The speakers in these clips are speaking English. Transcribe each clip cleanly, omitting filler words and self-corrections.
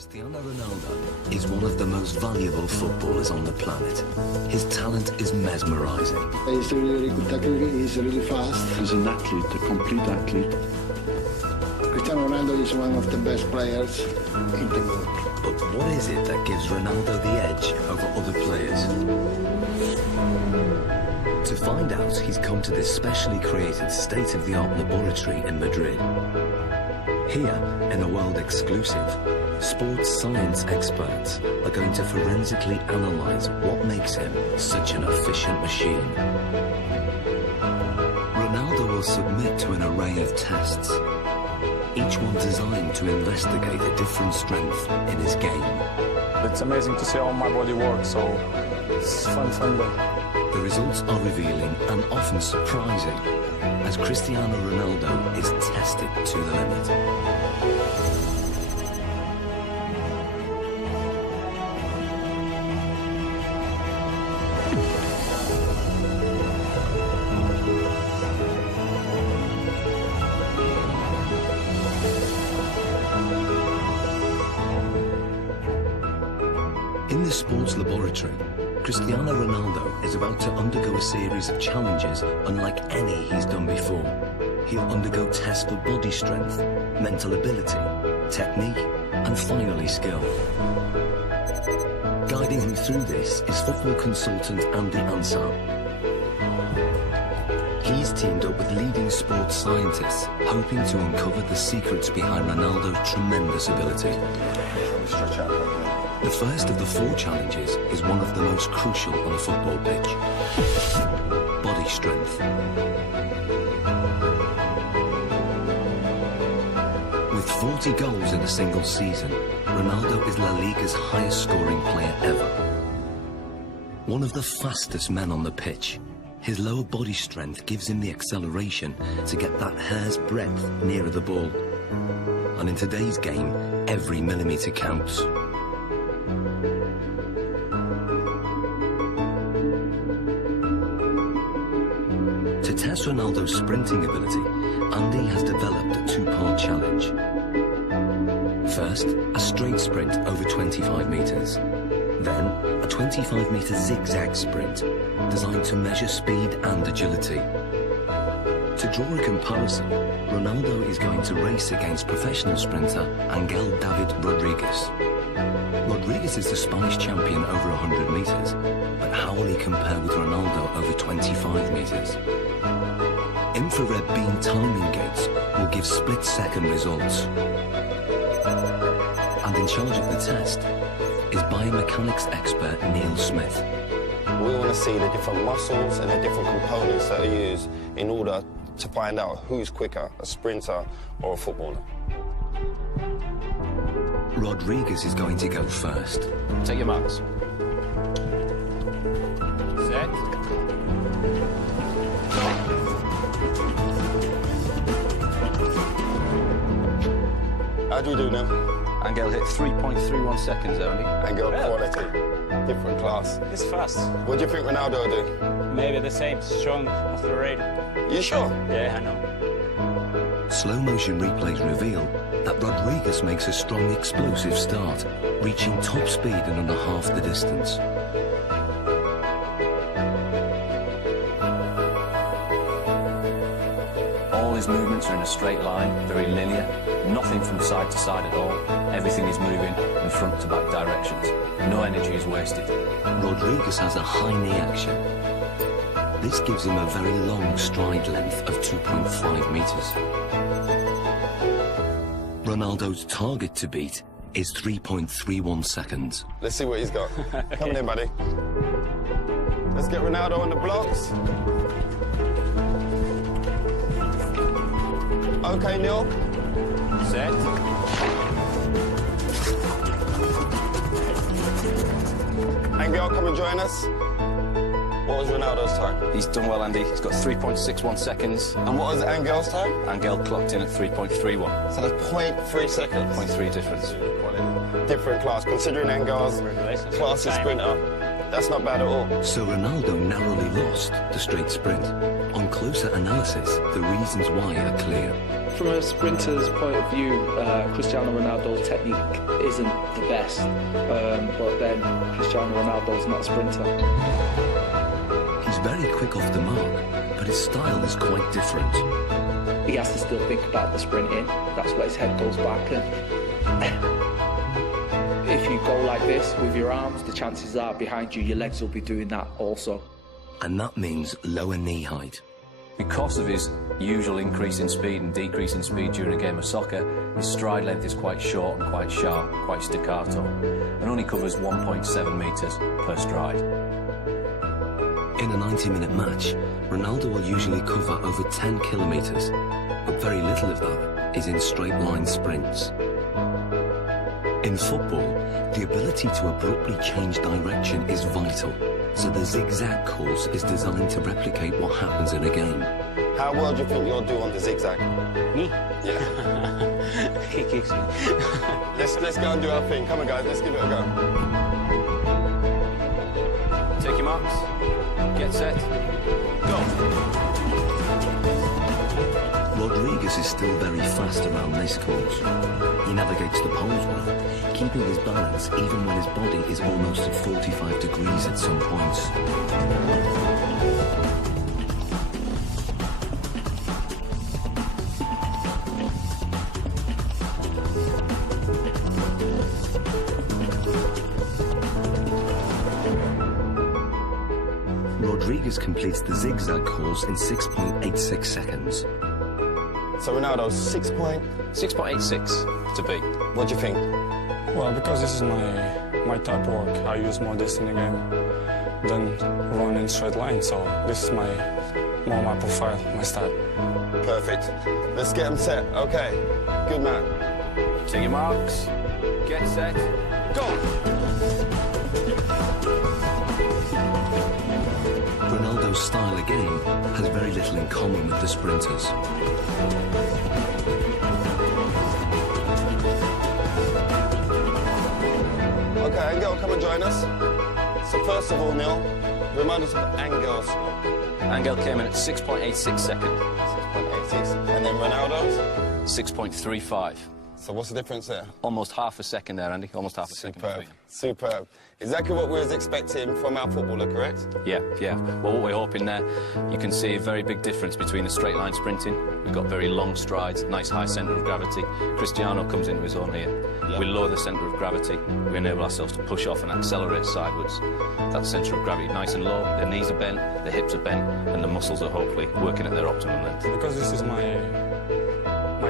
Cristiano Ronaldo is one of the most valuable footballers on the planet. His talent is mesmerizing. He's a really good tackler, he's really fast. He's an athlete, a complete athlete. Cristiano Ronaldo is one of the best players in the world. But what is it that gives Ronaldo the edge over other players? To find out, he's come to this specially created state-of-the-art laboratory in Madrid. Here, in a world exclusive, sports science experts are going to forensically analyze what makes him such an efficient machine. Ronaldo will submit to an array of tests, each one designed to investigate a different strength in his game. It's amazing to see how my body works, so it's fun day. The results are revealing and often surprising as Cristiano Ronaldo is tested to the limit. In the sports laboratory, Cristiano Ronaldo is about to undergo a series of challenges unlike any he's done before. He'll undergo tests for body strength, mental ability, technique, and finally skill. Guiding him through this is football consultant Andy Ansar. He's teamed up with leading sports scientists, hoping to uncover the secrets behind Ronaldo's tremendous ability. The first of the 4 challenges is one of the most crucial on a football pitch: body strength. With 40 goals in a single season, Ronaldo is La Liga's highest scoring player ever. One of the fastest men on the pitch, his lower body strength gives him the acceleration to get that hair's breadth nearer the ball. And in today's game, every millimetre counts. To test Ronaldo's sprinting ability, Andy has developed a 2-part challenge. First, a straight sprint over 25 metres. Then, a 25-metre zigzag sprint, designed to measure speed and agility. To draw a comparison, Ronaldo is going to race against professional sprinter Angel David Rodriguez. Rodriguez is the Spanish champion over 100 metres, but how will he compare with Ronaldo over 25 metres? Infrared beam timing gates will give split-second results. And in charge of the test is biomechanics expert Neil Smith. We want to see the different muscles and the different components that are used in order to find out who's quicker, a sprinter or a footballer. Rodriguez is going to go first. Take your marks. Set. How do you do now? Angel hit 3.31 seconds only. Angel quality, different class. It's fast. What do you think Ronaldo will do? Maybe the same, strong, accelerated. You sure? Yeah, I know. Slow-motion replays reveal that Rodriguez makes a strong explosive start, reaching top speed in under half the distance. All his movements are in a straight line, very linear, nothing from side to side at all. Everything is moving in front to back directions. No energy is wasted. Rodriguez has a high knee action. This gives him a very long stride length of 2.5 metres. Ronaldo's target to beat is 3.31 seconds. Let's see what he's got. Come in, buddy. Let's get Ronaldo on the blocks. Okay, Neil. Set. Angel, come and join us. What was Ronaldo's time? He's done well, Andy. He's got 3.61 seconds. And what was Angel's time? Angel clocked in at 3.31. So that's 0.3 seconds. 0.3 difference. Different class, considering Angel's class as sprinter. That's not bad at all. So Ronaldo narrowly lost the straight sprint. On closer analysis, the reasons why are clear. From a sprinter's point of view, Cristiano Ronaldo's technique isn't the best, but then Cristiano Ronaldo's not a sprinter. He's very quick off the mark, but his style is quite different. He has to still think about the sprinting. That's where his head goes back. And if you go like this with your arms, the chances are behind you, your legs will be doing that also. And that means lower knee height. Because of his usual increase in speed and decrease in speed during a game of soccer, his stride length is quite short and quite sharp, quite staccato, and only covers 1.7 metres per stride. In a 90-minute match, Ronaldo will usually cover over 10 kilometres, but very little of that is in straight-line sprints. In football, the ability to abruptly change direction is vital, so the zigzag course is designed to replicate what happens in a game. How well do you think you'll do on the zigzag? Me? Yeah. He kicks me. Let's go and do our thing. Come on, guys, let's give it a go. Take your marks, get set, go. Rodriguez is still very fast around this course. He navigates the poles well, keeping his balance even when his body is almost at 45 degrees at some points. Rodriguez completes the zigzag course in 6.86 seconds. So Ronaldo's 6.86 to beat. What do you think? Well, because this is my type of work, I use more this in the game than run in straight line. So this is more my profile, my style. Perfect. Let's get them set. Okay. Good man. Take your marks, get set, go. Ronaldo's style again has very little in common with the sprinters. Okay, Angel, come and join us. So first of all, Neil, remind us of Angel's score. Angel came in at 6.86 seconds. 6.86. And then Ronaldo's? 6.35. So what's the difference there? Almost half a second there, Andy. Almost half a second. Superb. Superb. Exactly what we was expecting from our footballer, correct? Yeah. Well, what we're hoping there, you can see a very big difference between the straight line sprinting. We've got very long strides, nice high centre of gravity. Cristiano comes into his own here. Yep. We lower the centre of gravity. We enable ourselves to push off and accelerate sidewards. That centre of gravity nice and low. The knees are bent, the hips are bent, and the muscles are hopefully working at their optimum length. Because this is my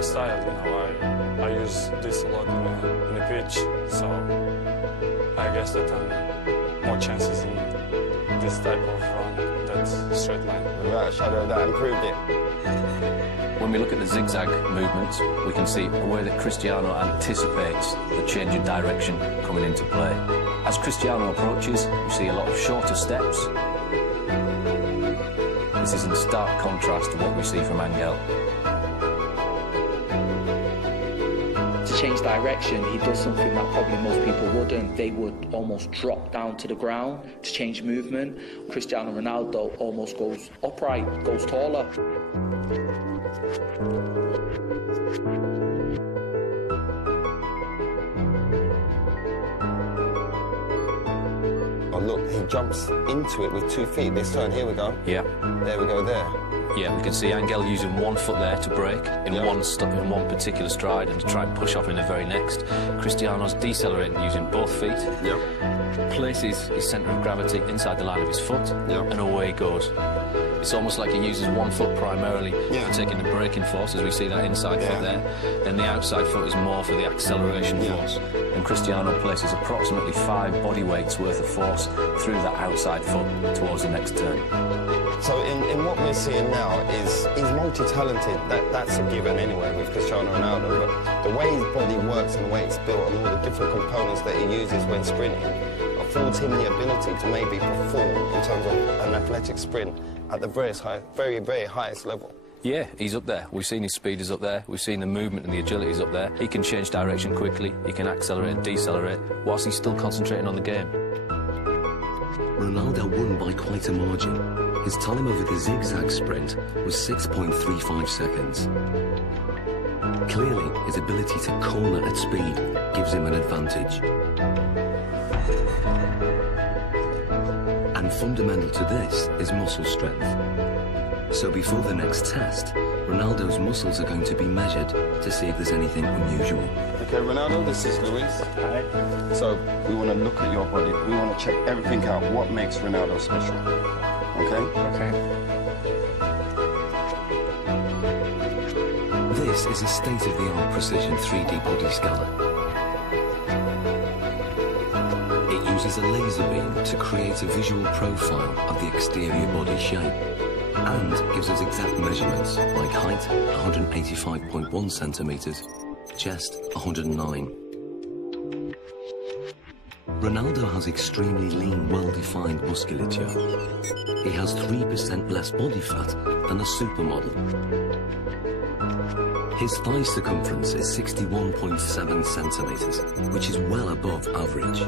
style, you know, I use this a lot in the pitch, so I guess that I'm more chances in this type of run that's straight line. Without a shadow of doubt, improved it. When we look at the zigzag movements, we can see a way that Cristiano anticipates the change in direction coming into play. As Cristiano approaches, we see a lot of shorter steps. This is in stark contrast to what we see from Angel. To change direction, he does something that probably most people wouldn't. They would almost drop down to the ground to change movement. Cristiano Ronaldo almost goes upright, goes taller. Oh, look, he jumps into it with 2 feet this turn. Here we go. Yeah. There we go, there. Yeah, we can see Angel using 1 foot there to break in Yeah. one particular stride and to try and push off in the very next. Cristiano's decelerating using both feet. Yeah. Places his centre of gravity inside the line of his foot, Yeah. and away he goes. It's almost like he uses 1 foot primarily Yeah. for taking the braking force, as we see that inside Yeah. foot there. Then the outside foot is more for the acceleration Yeah. force. And Cristiano places approximately 5 body weights worth of force through that outside foot towards the next turn. So in what we're seeing now is he's multi-talented. That's a given anyway with Cristiano Ronaldo. But the way his body works and the way it's built and all the different components that he uses when sprinting affords him the ability to maybe perform in terms of an athletic sprint at the very, very highest level. Yeah, he's up there. We've seen his speed is up there. We've seen the movement and the agility is up there. He can change direction quickly. He can accelerate and decelerate whilst he's still concentrating on the game. Ronaldo won by quite a margin. His time over the zigzag sprint was 6.35 seconds. Clearly, his ability to corner at speed gives him an advantage. And fundamental to this is muscle strength. So before the next test, Ronaldo's muscles are going to be measured to see if there's anything unusual. Okay, Ronaldo, this is Luis. Hi. So we want to look at your body. We want to check everything out. What makes Ronaldo special? Okay? Okay. This is a state-of-the-art precision 3D body scanner. It uses a laser beam to create a visual profile of the exterior body shape and gives us exact measurements like height 185.1 centimeters, chest 109. Ronaldo has extremely lean, well-defined musculature. He has 3% less body fat than a supermodel. His thigh circumference is 61.7 centimeters, which is well above average.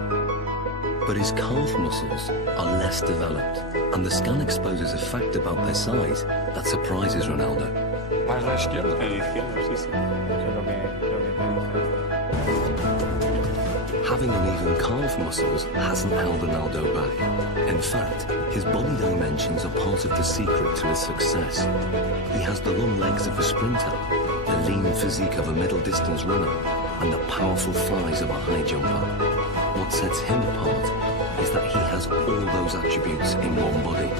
But his calf muscles are less developed, and the scan exposes a fact about their size that surprises Ronaldo. Mais à esquerda? A izquierda, sí, sí. Joga bem. Having uneven calf muscles hasn't held Ronaldo back. In fact, his body dimensions are part of the secret to his success. He has the long legs of a sprinter, the lean physique of a middle-distance runner, and the powerful thighs of a high jumper. What sets him apart is that he has all those attributes in one body.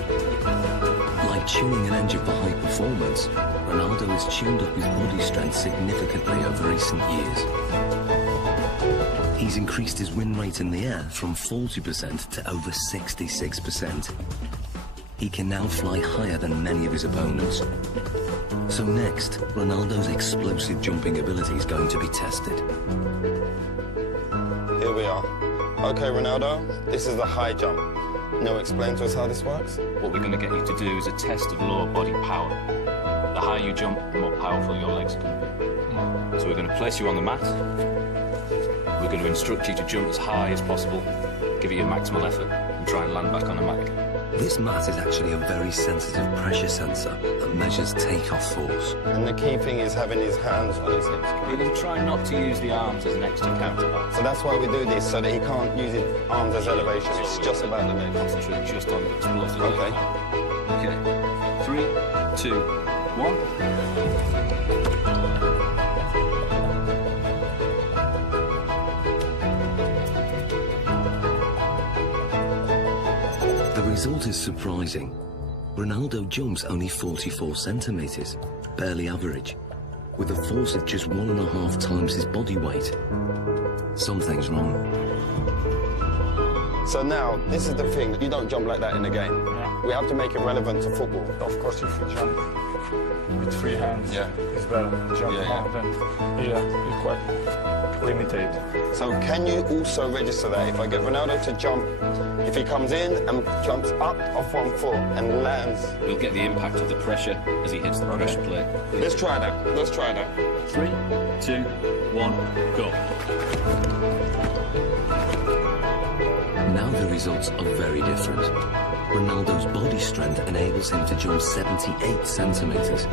Like tuning an engine for high performance, Ronaldo has tuned up his body strength significantly over recent years. He's increased his win rate in the air from 40% to over 66%. He can now fly higher than many of his opponents. So next, Ronaldo's explosive jumping ability is going to be tested. Here we are. Okay, Ronaldo, this is the high jump. Now explain to us how this works. What we're going to get you to do is a test of lower body power. The higher you jump, the more powerful your legs can be. So we're going to place you on the mat. We're going to instruct you to jump as high as possible, give it your maximal effort, and try and land back on the mat again. This mat is actually a very sensitive pressure sensor that measures takeoff force. And the key thing is having his hands on his hips. We're going to try not to use the arms as an extra counterbalance. So that's why we do this, so that he can't use his arms as elevation. It's just about the legs. Concentrate just on the explosive. Okay. Okay. 3, 2, 1. The result is surprising. Ronaldo jumps only 44 centimeters, barely average, with a force of just 1.5 times his body weight. Something's wrong. So now, this is the thing. You don't jump like that in a game. Yeah. We have to make it relevant to football. Of course, if you jump with free hands, Yeah. it's better. Jump Yeah. then you're quite limited. So can you also register that if I get Ronaldo to jump, if he comes in and jumps up off one foot and lands? We'll get the impact of the pressure as he hits the pressure plate. Let's try that. Let's try that. 3, 2, 1, go. Now the results are very different. Ronaldo's body strength enables him to jump 78 centimeters,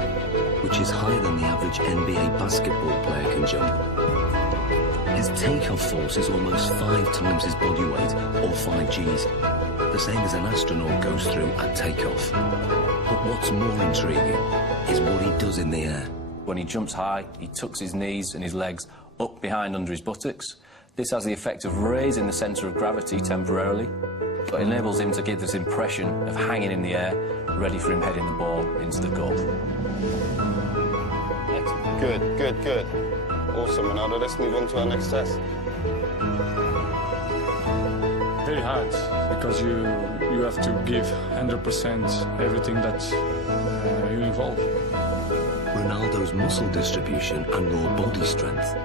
which is higher than the average NBA basketball player can jump. His takeoff force is almost 5 times his body weight, or 5 Gs, the same as an astronaut goes through at takeoff. But what's more intriguing is what he does in the air. When he jumps high, he tucks his knees and his legs up behind under his buttocks. This has the effect of raising the centre of gravity temporarily, but enables him to give this impression of hanging in the air, ready for him heading the ball into the goal. Good, good, good. Awesome, Ronaldo. Let's move on to our next test. Very hard because you have to give 100% everything that you involve. Ronaldo's muscle distribution and raw body strength